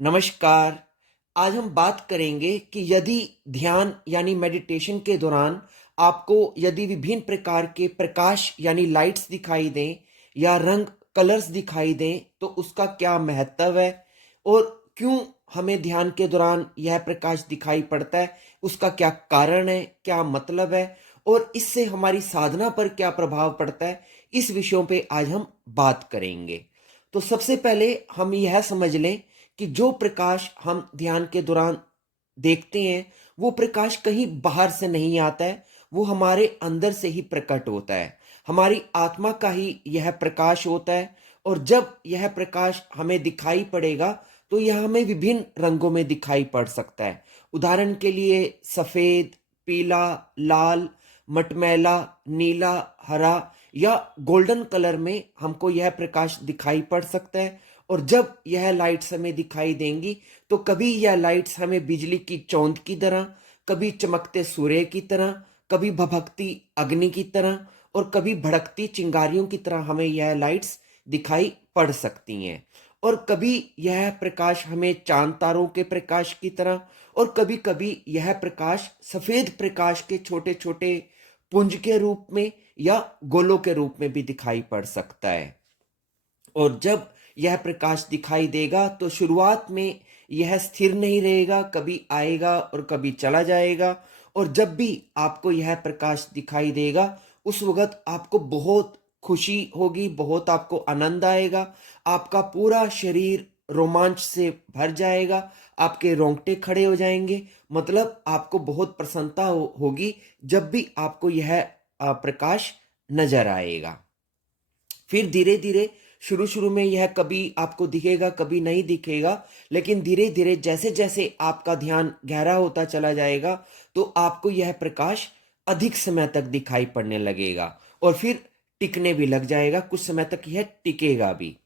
नमस्कार। आज हम बात करेंगे कि यदि ध्यान यानी मेडिटेशन के दौरान आपको यदि विभिन्न प्रकार के प्रकाश यानी लाइट्स दिखाई दें या रंग कलर्स दिखाई दें तो उसका क्या महत्व है और क्यों हमें ध्यान के दौरान यह प्रकाश दिखाई पड़ता है, उसका क्या कारण है, क्या मतलब है और इससे हमारी साधना पर क्या प्रभाव पड़ता है। इस विषयों पे आज हम बात करेंगे। तो सबसे पहले हम यह समझ लें कि जो प्रकाश हम ध्यान के दौरान देखते हैं वो प्रकाश कहीं बाहर से नहीं आता है, वो हमारे अंदर से ही प्रकट होता है। हमारी आत्मा का ही यह प्रकाश होता है और जब यह प्रकाश हमें दिखाई पड़ेगा तो यह हमें विभिन्न रंगों में दिखाई पड़ सकता है। उदाहरण के लिए सफेद, पीला, लाल, मटमैला, नीला, हरा या गोल्डन कलर में हमको यह प्रकाश दिखाई पड़ सकता है। और जब यह लाइट्स हमें दिखाई देंगी तो कभी यह लाइट्स हमें बिजली की चौंध की तरह, कभी चमकते सूर्य की तरह, कभी भभकती अग्नि की तरह और कभी भड़कती चिंगारियों की तरह हमें यह लाइट्स दिखाई पड़ सकती हैं। और कभी यह प्रकाश हमें चांद तारों के प्रकाश की तरह और कभी कभी यह प्रकाश सफेद प्रकाश के छोटे छोटे पुंज के रूप में या गोलों के रूप में भी दिखाई पड़ सकता है। और जब यह प्रकाश दिखाई देगा तो शुरुआत में यह स्थिर नहीं रहेगा, कभी आएगा और कभी चला जाएगा। और जब भी आपको यह प्रकाश दिखाई देगा उस वक्त आपको बहुत खुशी होगी, बहुत आपको आनंद आएगा, आपका पूरा शरीर रोमांच से भर जाएगा, आपके रोंगटे खड़े हो जाएंगे। मतलब आपको बहुत प्रसन्नता होगी जब भी आपको यह प्रकाश नजर आएगा। फिर धीरे धीरे शुरू शुरू में यह कभी आपको दिखेगा कभी नहीं दिखेगा, लेकिन धीरे धीरे जैसे जैसे आपका ध्यान गहरा होता चला जाएगा तो आपको यह प्रकाश अधिक समय तक दिखाई पड़ने लगेगा और फिर टिकने भी लग जाएगा, कुछ समय तक यह टिकेगा भी।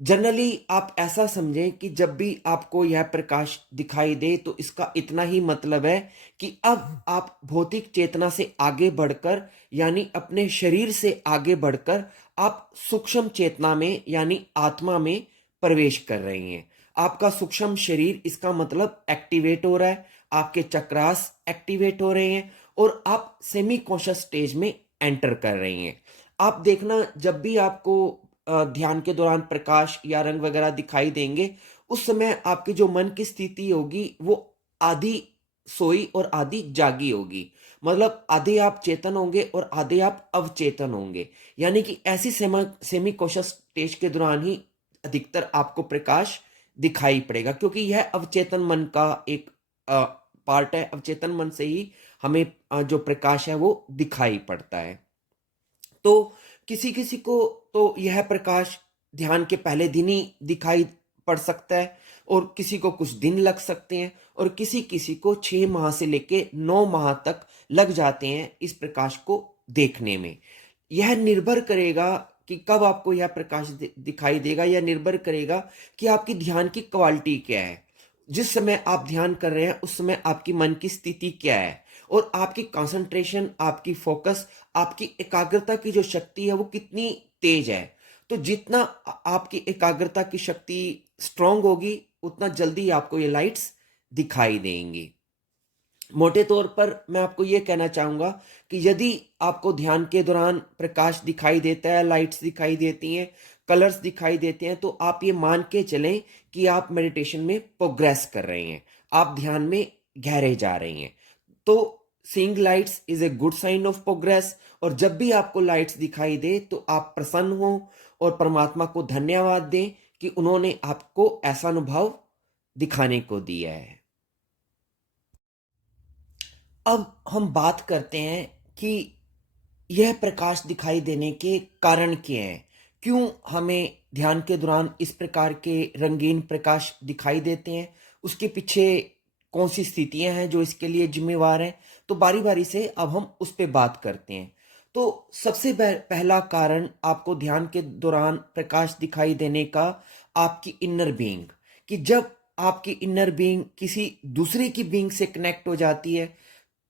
जनरली आप ऐसा समझें कि जब भी आपको यह प्रकाश दिखाई दे तो इसका इतना ही मतलब है कि अब आप भौतिक चेतना से आगे बढ़कर यानी अपने शरीर से आगे बढ़कर आप सूक्ष्म चेतना में यानी आत्मा में प्रवेश कर रही हैं। आपका सूक्ष्म शरीर इसका मतलब एक्टिवेट हो रहा है, आपके चक्रास एक्टिवेट हो रहे हैं और आप सेमी कॉन्शियस स्टेज में एंटर कर रही हैं। आप देखना जब भी आपको ध्यान के दौरान प्रकाश या रंग वगैरह दिखाई देंगे उस समय आपकी जो मन की स्थिति होगी वो आधी सोई और आधी जागी होगी। मतलब आधे आप चेतन होंगे और आधे आप अवचेतन होंगे। यानी कि ऐसी सेमी कॉन्शियस स्टेज के दौरान ही अधिकतर आपको प्रकाश दिखाई पड़ेगा, क्योंकि यह अवचेतन मन का एक पार्ट है। अवचेतन मन से ही हमें जो प्रकाश है वो दिखाई पड़ता है। तो किसी किसी को तो यह प्रकाश ध्यान के पहले दिन ही दिखाई पड़ सकता है और किसी को कुछ दिन लग सकते हैं और किसी किसी को 6 माह से लेके 9 माह तक लग जाते हैं इस प्रकाश को देखने में। यह निर्भर करेगा कि कब आपको यह प्रकाश दिखाई देगा। यह निर्भर करेगा कि आपकी ध्यान की क्वालिटी क्या है, जिस समय आप ध्यान कर रहे हैं उस समय आपकी मन की स्थिति क्या है और आपकी कंसंट्रेशन, आपकी फोकस, आपकी एकाग्रता की जो शक्ति है वो कितनी तेज है। तो जितना आपकी एकाग्रता की शक्ति स्ट्रांग होगी उतना जल्दी आपको ये लाइट्स दिखाई देंगी। मोटे तौर पर मैं आपको ये कहना चाहूंगा कि यदि आपको ध्यान के दौरान प्रकाश दिखाई देता है, लाइट्स दिखाई देती हैं, कलर्स दिखाई देते हैं, तो आप ये मान के चलें कि आप मेडिटेशन में प्रोग्रेस कर रहे हैं, आप ध्यान में गहरे जा रहे हैं। तो seeing lights is a good sign of progress. और जब भी आपको लाइट्स दिखाई दे तो आप प्रसन्न हो और परमात्मा को धन्यवाद दें कि उन्होंने आपको ऐसा अनुभव दिखाने को दिया है। अब हम बात करते हैं कि यह प्रकाश दिखाई देने के कारण क्या हैं, क्यों हमें ध्यान के दौरान इस प्रकार के रंगीन प्रकाश दिखाई देते हैं, उसके पीछे कौन सी स्थितियां हैं जो इसके लिए जिम्मेवार हैं। तो बारी बारी से अब हम उस पर बात करते हैं। तो सबसे पहला कारण आपको ध्यान के दौरान प्रकाश दिखाई देने का आपकी इनर बीइंग, कि जब आपकी इनर बीइंग किसी दूसरे की बीइंग से कनेक्ट हो जाती है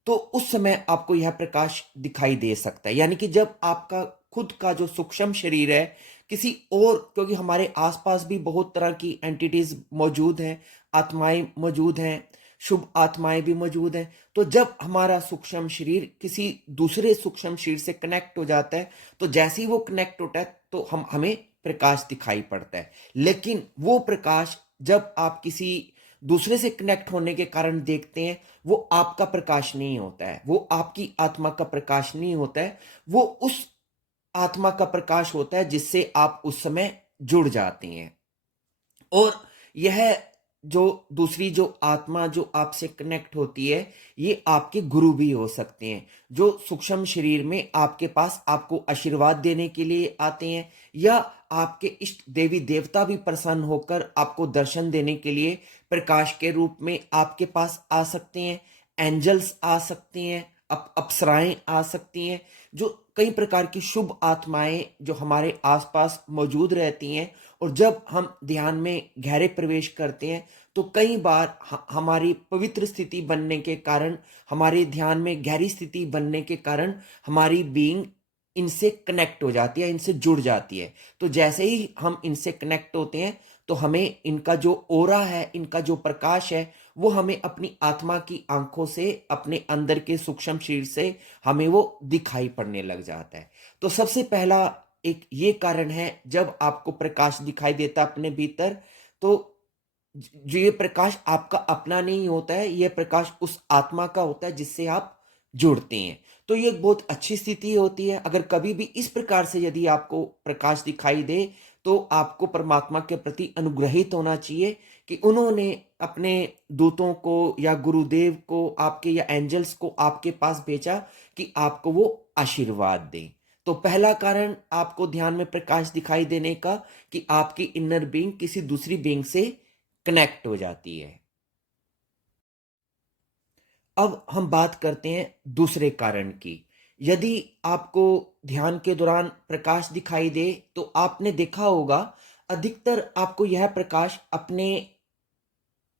तो उस समय आपको यह प्रकाश दिखाई दे सकता है। यानी कि जब आपका खुद का जो सूक्ष्म शरीर है किसी और, क्योंकि हमारे आसपास भी बहुत तरह की एंटिटीज मौजूद हैं, आत्माएं मौजूद हैं, शुभ आत्माएं भी मौजूद हैं। तो जब हमारा सूक्ष्म शरीर किसी दूसरे सूक्ष्म शरीर से कनेक्ट हो जाता है, तो जैसे ही वो कनेक्ट होता है तो हमें प्रकाश दिखाई पड़ता है। लेकिन वो प्रकाश जब आप किसी दूसरे से कनेक्ट होने के कारण देखते हैं, वो आपका प्रकाश नहीं होता है, वो आपकी आत्मा का प्रकाश नहीं होता है, वो उस आत्मा का प्रकाश होता है जिससे आप उस समय जुड़ जाते हैं। और यह जो दूसरी जो आत्मा जो आपसे कनेक्ट होती है, ये आपके गुरु भी हो सकते हैं, जो सूक्ष्म शरीर में आपके पास आपको आशीर्वाद देने के लिए आते हैं, या आपके इष्ट देवी देवता भी प्रसन्न होकर आपको दर्शन देने के लिए प्रकाश के रूप में आपके पास आ सकते हैं। एंजल्स आ सकते हैं, अप्सराएं आ सकती हैं, जो कई प्रकार की शुभ आत्माएं जो हमारे आसपास मौजूद रहती हैं। और जब हम ध्यान में गहरे प्रवेश करते हैं तो कई बार हमारी पवित्र स्थिति बनने के कारण, हमारे ध्यान में गहरी स्थिति बनने के कारण हमारी बीइंग इनसे कनेक्ट हो जाती है, इनसे जुड़ जाती है। तो जैसे ही हम इनसे कनेक्ट होते हैं तो हमें इनका जो ओरा है, इनका जो प्रकाश है, वो हमें अपनी आत्मा की आंखों से, अपने अंदर के सूक्ष्म शरीर से हमें वो दिखाई पड़ने लग जाता है। तो सबसे पहला एक ये कारण है, जब आपको प्रकाश दिखाई देता है अपने भीतर, तो जो ये प्रकाश आपका अपना नहीं होता है, ये प्रकाश उस आत्मा का होता है जिससे आप जुड़ते हैं। तो ये एक बहुत अच्छी स्थिति होती है। अगर कभी भी इस प्रकार से यदि आपको प्रकाश दिखाई दे, तो आपको परमात्मा के प्रति अनुग्रहित होना चाहिए कि उन्होंने अपने दूतों को या गुरुदेव को आपके, या एंजल्स को आपके पास भेजा कि आपको वो आशीर्वाद दें। तो पहला कारण आपको ध्यान में प्रकाश दिखाई देने का, कि आपकी इनर बीइंग किसी दूसरी बीइंग से कनेक्ट हो जाती है। अब हम बात करते हैं दूसरे कारण की। यदि आपको ध्यान के दौरान प्रकाश दिखाई दे, तो आपने देखा होगा अधिकतर आपको यह प्रकाश अपने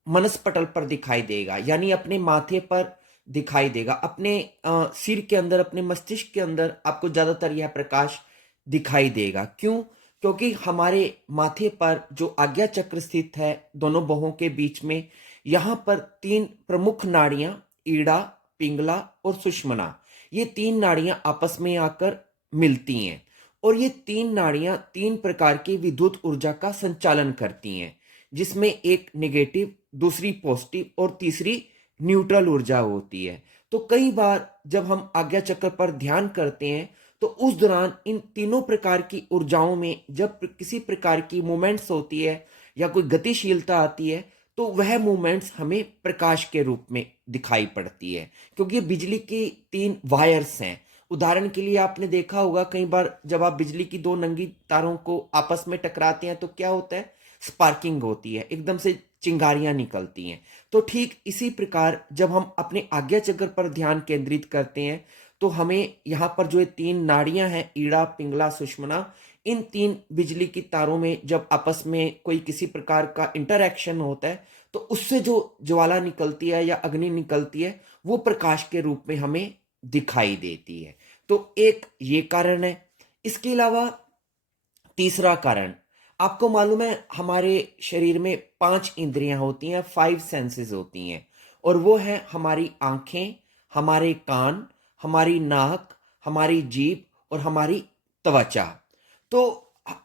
मनस्पटल पर दिखाई देगा, यानी अपने माथे पर दिखाई देगा, अपने सिर के अंदर, अपने मस्तिष्क के अंदर आपको ज्यादातर यह प्रकाश दिखाई देगा। क्यों? क्योंकि हमारे माथे पर जो आज्ञा चक्र स्थित है, दोनों बाहों के बीच में, यहां पर तीन प्रमुख नाड़ियां, ईड़ा, पिंगला और सुषुम्ना, ये तीन नाड़ियां आपस में आकर मिलती हैं। और ये तीन नाड़ियां तीन प्रकार की विद्युत ऊर्जा का संचालन करती हैं, जिसमें एक नेगेटिव, दूसरी पॉजिटिव और तीसरी न्यूट्रल ऊर्जा होती है। तो कई बार जब हम आज्ञा चक्र पर ध्यान करते हैं, तो उस दौरान इन तीनों प्रकार की ऊर्जाओं में जब किसी प्रकार की मूवमेंट्स होती है या कोई गतिशीलता आती है, तो वह मूवमेंट्स हमें प्रकाश के रूप में दिखाई पड़ती है, क्योंकि ये बिजली की तीन वायर्स हैं। उदाहरण के लिए आपने देखा होगा कई बार जब आप बिजली की दो नंगी तारों को आपस में टकराते हैं तो क्या होता है? स्पार्किंग होती है, एकदम से चिंगारियां निकलती हैं। तो ठीक इसी प्रकार जब हम अपने आज्ञा चक्र पर ध्यान केंद्रित करते हैं, तो हमें यहाँ पर जो ये तीन नाड़ियां हैं, ईड़ा, पिंगला, सुषुम्ना, इन तीन बिजली की तारों में जब आपस में कोई किसी प्रकार का इंटरैक्शन होता है, तो उससे जो ज्वाला निकलती है या अग्नि निकलती है, वो प्रकाश के रूप में हमें दिखाई देती है। तो एक ये कारण है। इसके अलावा तीसरा कारण, आपको मालूम है हमारे शरीर में पांच इंद्रियां होती हैं, फाइव सेंसेस होती हैं। और वो है हमारी आंखें, हमारे कान, हमारी नाक, हमारी जीभ और हमारी त्वचा। तो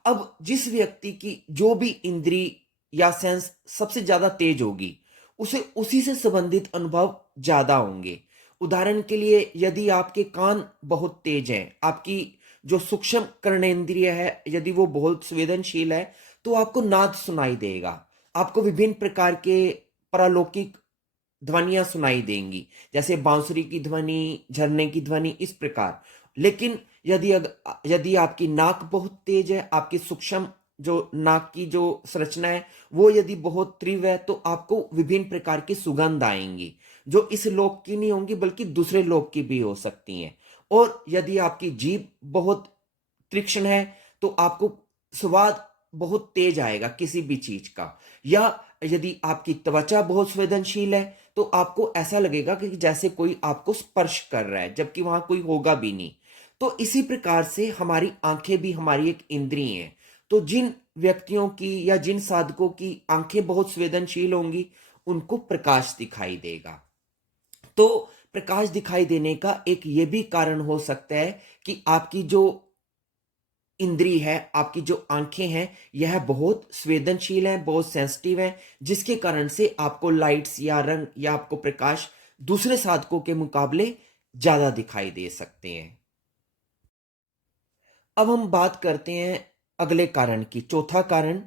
अब जिस व्यक्ति की जो भी इंद्री या सेंस सबसे ज्यादा तेज होगी, उसे उसी से संबंधित अनुभव ज्यादा होंगे। उदाहरण के लिए यदि आपके कान बहुत तेज हैं, आपकी जो सूक्ष्म कर्णेंद्रिय है यदि वो बहुत संवेदनशील है, तो आपको नाद सुनाई देगा, आपको विभिन्न प्रकार के पारलौकिक ध्वनियां सुनाई देंगी, जैसे बांसुरी की ध्वनि, झरने की ध्वनि, इस प्रकार। लेकिन यदि आपकी नाक बहुत तेज है, आपकी सूक्ष्म जो नाक की जो संरचना है वो यदि बहुत तीव्र है, तो आपको विभिन्न प्रकार की सुगंध आएंगी, जो इस लोक की नहीं होंगी बल्कि दूसरे लोक की भी हो सकती हैं। और यदि आपकी जीभ बहुत तीक्ष्ण है, तो आपको स्वाद बहुत तेज आएगा किसी भी चीज का। या यदि आपकी त्वचा बहुत संवेदनशील है, तो आपको ऐसा लगेगा कि जैसे कोई आपको स्पर्श कर रहा है, जबकि वहां कोई होगा भी नहीं। तो इसी प्रकार से हमारी आंखें भी हमारी एक इंद्रिय हैं। तो जिन व्यक्तियों की या जिन साधकों की आंखें बहुत संवेदनशील होंगी, उनको प्रकाश दिखाई देगा। तो प्रकाश दिखाई देने का एक ये भी कारण हो सकता है कि आपकी जो इंद्री है, आपकी जो आंखें हैं, यह बहुत संवेदनशील हैं, बहुत सेंसिटिव हैं, जिसके कारण से आपको लाइट्स या रंग या आपको प्रकाश दूसरे साधकों के मुकाबले ज्यादा दिखाई दे सकते हैं। अब हम बात करते हैं अगले कारण की। चौथा कारण,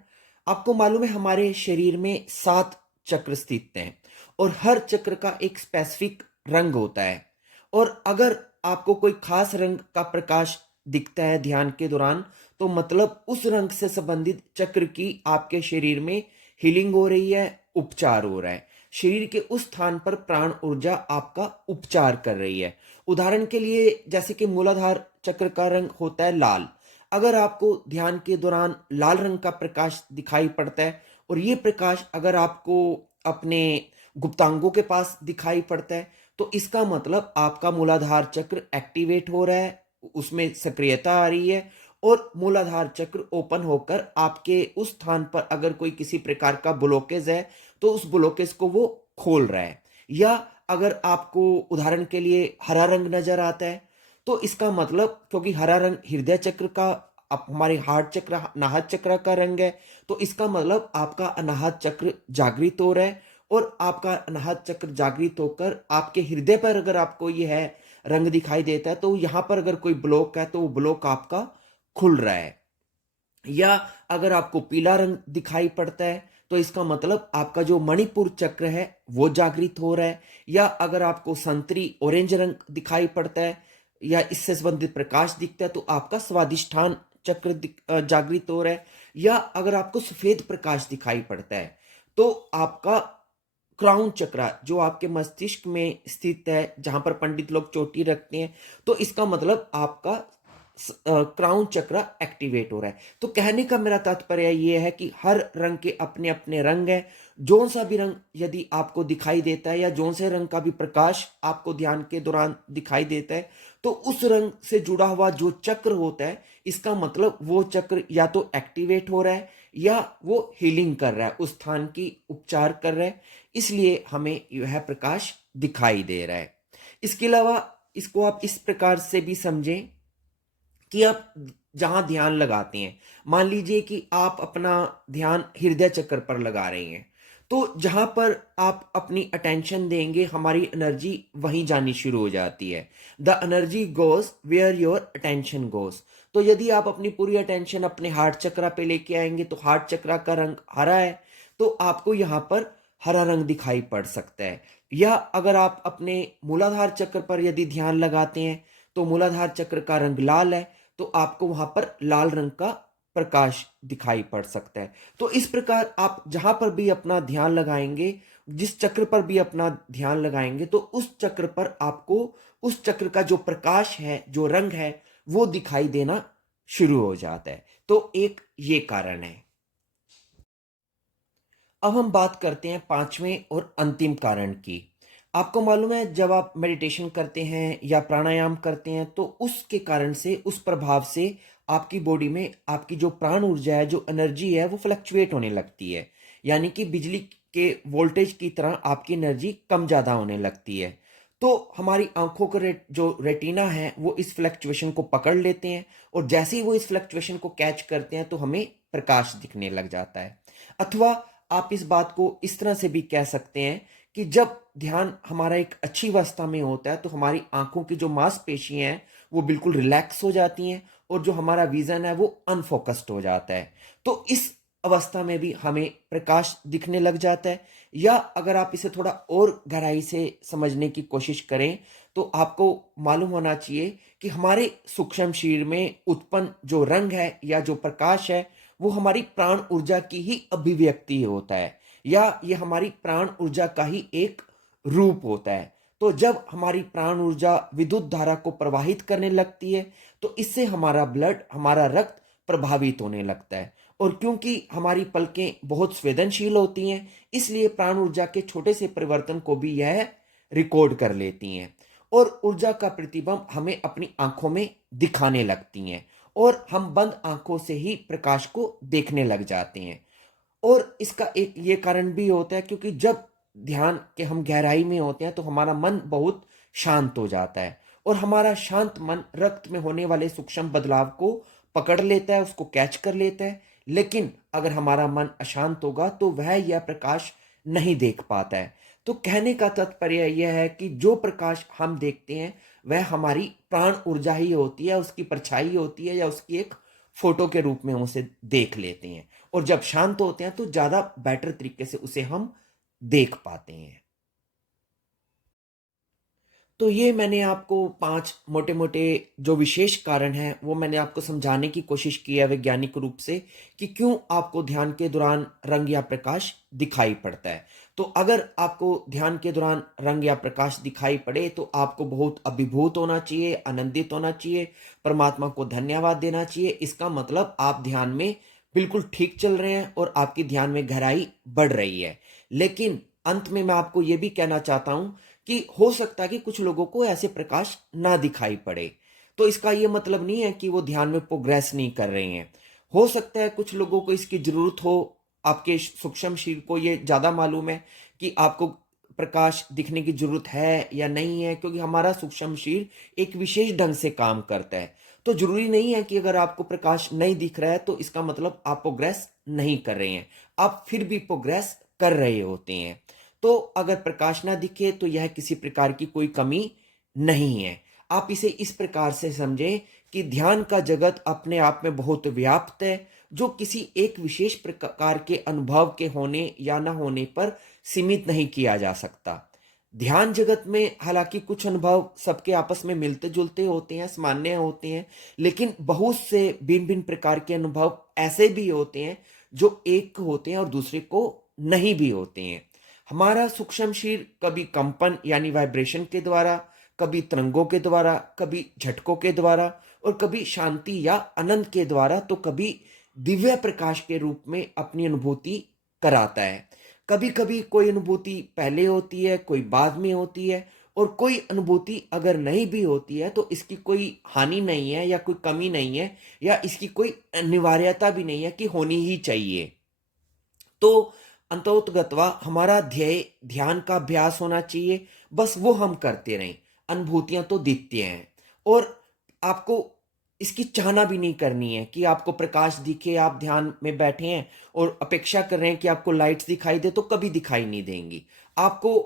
आपको मालूम है हमारे शरीर में 7 चक्र स्थित हैं और हर चक्र का एक स्पेसिफिक रंग होता है। और अगर आपको कोई खास रंग का प्रकाश दिखता है ध्यान के दौरान, तो मतलब उस रंग से संबंधित चक्र की आपके शरीर में हीलिंग हो रही है, उपचार हो रहा है। शरीर के उस स्थान पर प्राण ऊर्जा आपका उपचार कर रही है। उदाहरण के लिए, जैसे कि मूलाधार चक्र का रंग होता है लाल। अगर आपको ध्यान के दौरान लाल रंग का प्रकाश दिखाई पड़ता है और ये प्रकाश अगर आपको अपने गुप्तांगों के पास दिखाई पड़ता है, तो इसका मतलब आपका मूलाधार चक्र एक्टिवेट हो रहा है, उसमें सक्रियता आ रही है और मूलाधार चक्र ओपन होकर आपके उस स्थान पर अगर कोई किसी प्रकार का ब्लॉकेज है, तो उस ब्लॉकेज को वो खोल रहा है। या अगर आपको उदाहरण के लिए हरा रंग नजर आता है, तो इसका मतलब, क्योंकि हरा रंग हृदय चक्र का, अब हमारे हार्ट चक्र अनाहत चक्र का रंग है, तो इसका मतलब आपका अनाहत चक्र जागृत हो रहा है। और आपका अनाहत चक्र जागृत होकर आपके हृदय पर अगर आपको यह है रंग दिखाई देता है, तो यहां पर अगर कोई ब्लॉक है तो वो ब्लॉक आपका खुल रहा है। या अगर आपको पीला रंग दिखाई पड़ता है, तो इसका मतलब आपका जो मणिपुर चक्र है वो जागृत हो रहा है। या अगर आपको संतरी ऑरेंज रंग दिखाई पड़ता है या इससे संबंधित प्रकाश दिखता है, तो आपका स्वादिष्ठान चक्र जागृत हो रहा है। या अगर आपको सफेद प्रकाश दिखाई पड़ता है, तो आपका क्राउन चक्र, जो आपके मस्तिष्क में स्थित है, जहां पर पंडित लोग चोटी रखते हैं, तो इसका मतलब आपका क्राउन चक्र एक्टिवेट हो रहा है। तो कहने का मेरा तात्पर्य यह है कि हर रंग के अपने अपने रंग है। जो सा भी रंग यदि आपको दिखाई देता है या जो से रंग का भी प्रकाश आपको ध्यान के दौरान दिखाई देता है, तो उस रंग से जुड़ा हुआ जो चक्र होता है, इसका मतलब वो चक्र या तो एक्टिवेट हो रहा है या वो हीलिंग कर रहा है, उस स्थान की उपचार कर रहा है। इसलिए हमें यह प्रकाश दिखाई दे रहा है। इसके अलावा इसको आप इस प्रकार से भी समझें कि आप जहां ध्यान लगाते हैं, मान लीजिए कि आप अपना ध्यान हृदय चक्र पर लगा रहे हैं, तो जहां पर आप अपनी अटेंशन देंगे, हमारी एनर्जी वहीं जानी शुरू हो जाती है। The energy goes where your attention goes. तो यदि आप अपनी पूरी अटेंशन अपने हार्ट चक्र पे लेके आएंगे, तो हार्ट चक्र का रंग हरा है, तो आपको यहां पर हरा रंग दिखाई पड़ सकता है। या अगर आप अपने मूलाधार चक्र पर यदि ध्यान लगाते हैं, तो मूलाधार चक्र का रंग लाल है, तो आपको वहां पर लाल रंग का प्रकाश दिखाई पड़ सकता है। तो इस प्रकार आप जहां पर भी अपना ध्यान लगाएंगे, जिस चक्र पर भी अपना ध्यान लगाएंगे, तो उस चक्र पर आपको उस चक्र का जो प्रकाश है, जो रंग है, वो दिखाई देना शुरू हो जाता है। तो एक ये कारण है। अब हम बात करते हैं पांचवें और अंतिम कारण की। आपको मालूम है, जब आप मेडिटेशन करते हैं या प्राणायाम करते हैं, तो उसके कारण से, उस प्रभाव से आपकी बॉडी में आपकी जो प्राण ऊर्जा है, जो एनर्जी है, वो फ्लक्चुएट होने लगती है। यानी कि बिजली के वोल्टेज की तरह आपकी एनर्जी कम ज़्यादा होने लगती है। तो हमारी आंखों का जो रेटिना है, वो इस फ्लक्चुएशन को पकड़ लेते हैं और जैसे ही वो इस फ्लक्चुएशन को कैच करते हैं, तो हमें प्रकाश दिखने लग जाता है। अथवा आप इस बात को इस तरह से भी कह सकते हैं कि जब ध्यान हमारा एक अच्छी अवस्था में होता है, तो हमारी आंखों की जो मांसपेशियां हैं वो बिल्कुल रिलैक्स हो जाती हैं और जो हमारा विजन है वो अनफोकस्ड हो जाता है। तो इस अवस्था में भी हमें प्रकाश दिखने लग जाता है। या अगर आप इसे थोड़ा और गहराई से समझने की कोशिश करें, तो आपको मालूम होना चाहिए कि हमारे सूक्ष्म शरीर में उत्पन्न जो रंग है या जो प्रकाश है, वो हमारी प्राण ऊर्जा की ही अभिव्यक्ति होता है, या ये हमारी प्राण ऊर्जा का ही एक रूप होता है। तो जब हमारी प्राण ऊर्जा विद्युत धारा को प्रवाहित करने लगती है, तो इससे हमारा ब्लड, हमारा रक्त प्रभावित होने लगता है। और क्योंकि हमारी पलकें बहुत संवेदनशील होती हैं, इसलिए प्राण ऊर्जा के छोटे से परिवर्तन को भी यह रिकॉर्ड कर लेती हैं। और ऊर्जा का प्रतिबिंब हमें अपनी आंखों में दिखाने लगती हैं और हम बंद आंखों से ही प्रकाश को देखने लग जाते हैं। और इसका एक ये कारण भी होता है क्योंकि जब ध्यान के हम गहराई में होते हैं तो हमारा मन बहुत शांत हो जाता है और हमारा शांत मन रक्त में होने वाले सूक्ष्म बदलाव को पकड़ लेता है, उसको कैच कर लेता है। लेकिन अगर हमारा मन अशांत होगा तो वह यह प्रकाश नहीं देख पाता है। तो कहने का तात्पर्य यह है कि जो प्रकाश हम देखते हैं वह हमारी प्राण ऊर्जा ही होती है, उसकी परछाई होती है या उसकी एक फोटो के रूप में हम उसे देख लेते हैं। और जब शांत होते हैं तो ज्यादा बेटर तरीके से उसे हम देख पाते हैं। तो ये मैंने आपको 5 मोटे-मोटे जो विशेष कारण हैं, वो मैंने आपको समझाने की कोशिश की है वैज्ञानिक रूप से कि क्यों आपको ध्यान के दौरान रंग या प्रकाश दिखाई पड़ता है। तो अगर आपको ध्यान के दौरान रंग या प्रकाश दिखाई पड़े, तो आपको बहुत अभिभूत होना चाहिए, आनंदित होना चाहिए, परमात्मा को धन्यवाद देना चाहिए। इसका मतलब आप ध्यान में बिल्कुल ठीक चल रहे हैं और आपकी ध्यान में गहराई बढ़ रही है। लेकिन अंत में मैं आपको ये भी कहना चाहता हूं कि हो सकता है कि कुछ लोगों को ऐसे प्रकाश ना दिखाई पड़े। तो इसका ये मतलब नहीं है कि वो ध्यान में प्रोग्रेस नहीं कर रहे हैं। हो सकता है कुछ लोगों को इसकी ज़रूरत हो, आपके सूक्ष्म शरीर को ये ज़्यादा मालूम है कि आपको प्रकाश दिखने की ज़रूरत है या नहीं है, क्योंकि हमारा सूक्ष्म शरीर एक विशेष ढंग से काम करता है। तो ज़रूरी नहीं है कि अगर आपको प्रकाश नहीं दिख रहा है तो इसका मतलब आप प्रोग्रेस नहीं कर रहे हैं। आप फिर भी प्रोग्रेस कर रहे होते हैं। तो अगर प्रकाश ना दिखे तो यह किसी प्रकार की कोई कमी नहीं है। आप इसे इस प्रकार से समझें कि ध्यान का जगत अपने आप में बहुत व्याप्त है, जो किसी एक विशेष प्रकार के अनुभव के होने या ना होने पर सीमित नहीं किया जा सकता। ध्यान जगत में हालांकि कुछ अनुभव सबके आपस में मिलते जुलते होते हैं, सामान्य होते हैं, लेकिन बहुत से भिन्न भिन्न प्रकार के अनुभव ऐसे भी होते हैं जो एक होते हैं और दूसरे को नहीं भी होते हैं। हमारा सूक्ष्म शरीर कभी कंपन यानी वाइब्रेशन के द्वारा, कभी तरंगों के द्वारा, कभी झटकों के द्वारा और कभी शांति या आनंद के द्वारा, तो कभी दिव्य प्रकाश के रूप में अपनी अनुभूति कराता है। कभी कभी कोई अनुभूति पहले होती है, कोई बाद में होती है, और कोई अनुभूति अगर नहीं भी होती है तो इसकी कोई हानि नहीं है या कोई कमी नहीं है या इसकी कोई अनिवार्यता भी नहीं है कि होनी ही चाहिए। तो अंतोतगत्वा हमारा ध्येय ध्यान का अभ्यास होना चाहिए, बस वो हम करते रहें। अनुभूतियां तो दिखती हैं और आपको इसकी चाहना भी नहीं करनी है कि आपको प्रकाश दिखे, आप ध्यान में बैठे हैं और अपेक्षा कर रहे हैं कि आपको लाइट्स दिखाई दे, तो कभी दिखाई नहीं देंगी। आपको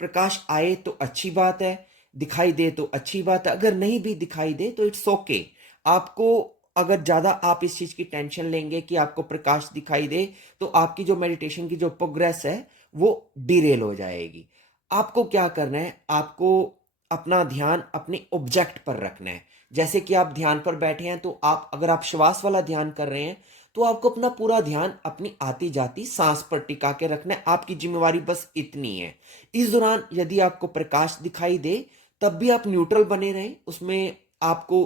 प्रकाश आए तो अच्छी बात है, दिखाई दे तो अच्छी बात है, अगर नहीं भी दिखाई दे तो इट्स ओके। आपको अगर ज्यादा आप इस चीज की टेंशन लेंगे कि आपको प्रकाश दिखाई दे तो आपकी जो मेडिटेशन की जो प्रोग्रेस है वो डिरेल हो जाएगी। आपको क्या करना है, आपको अपना ध्यान अपने ऑब्जेक्ट पर रखना है। जैसे कि आप ध्यान पर बैठे हैं तो आप अगर आप श्वास वाला ध्यान कर रहे हैं तो आपको अपना पूरा ध्यान अपनी आती जाती सांस पर टिका के रखना है। आपकी जिम्मेवारी बस इतनी है। इस दौरान यदि आपको प्रकाश दिखाई दे तब भी आप न्यूट्रल बने रहें, उसमें आपको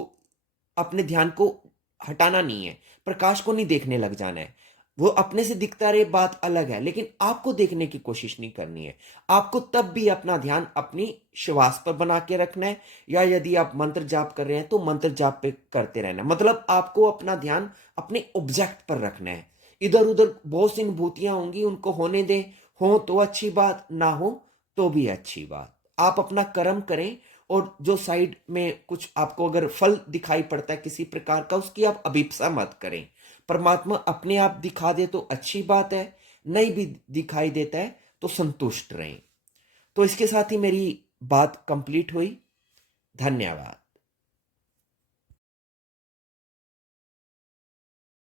अपने ध्यान को हटाना नहीं है, प्रकाश को नहीं देखने लग जाना है। वो अपने से दिखता रहे बात अलग है, लेकिन आपको देखने की कोशिश नहीं करनी है। आपको तब भी अपना ध्यान अपनी श्वास पर बना के रखना है, या यदि आप मंत्र जाप कर रहे हैं तो मंत्र जाप पे करते रहना है। मतलब आपको अपना ध्यान अपने ऑब्जेक्ट पर रखना है। इधर उधर बहुत सी अनुभूतियां होंगी, उनको होने दें, हो तो अच्छी बात, ना हो तो भी अच्छी बात। आप अपना कर्म करें और जो साइड में कुछ आपको अगर फल दिखाई पड़ता है किसी प्रकार का, उसकी आप अभिप्सा मत करें। परमात्मा अपने आप दिखा दे तो अच्छी बात है, नहीं भी दिखाई देता है तो संतुष्ट रहें। तो इसके साथ ही मेरी बात कंप्लीट हुई। धन्यवाद।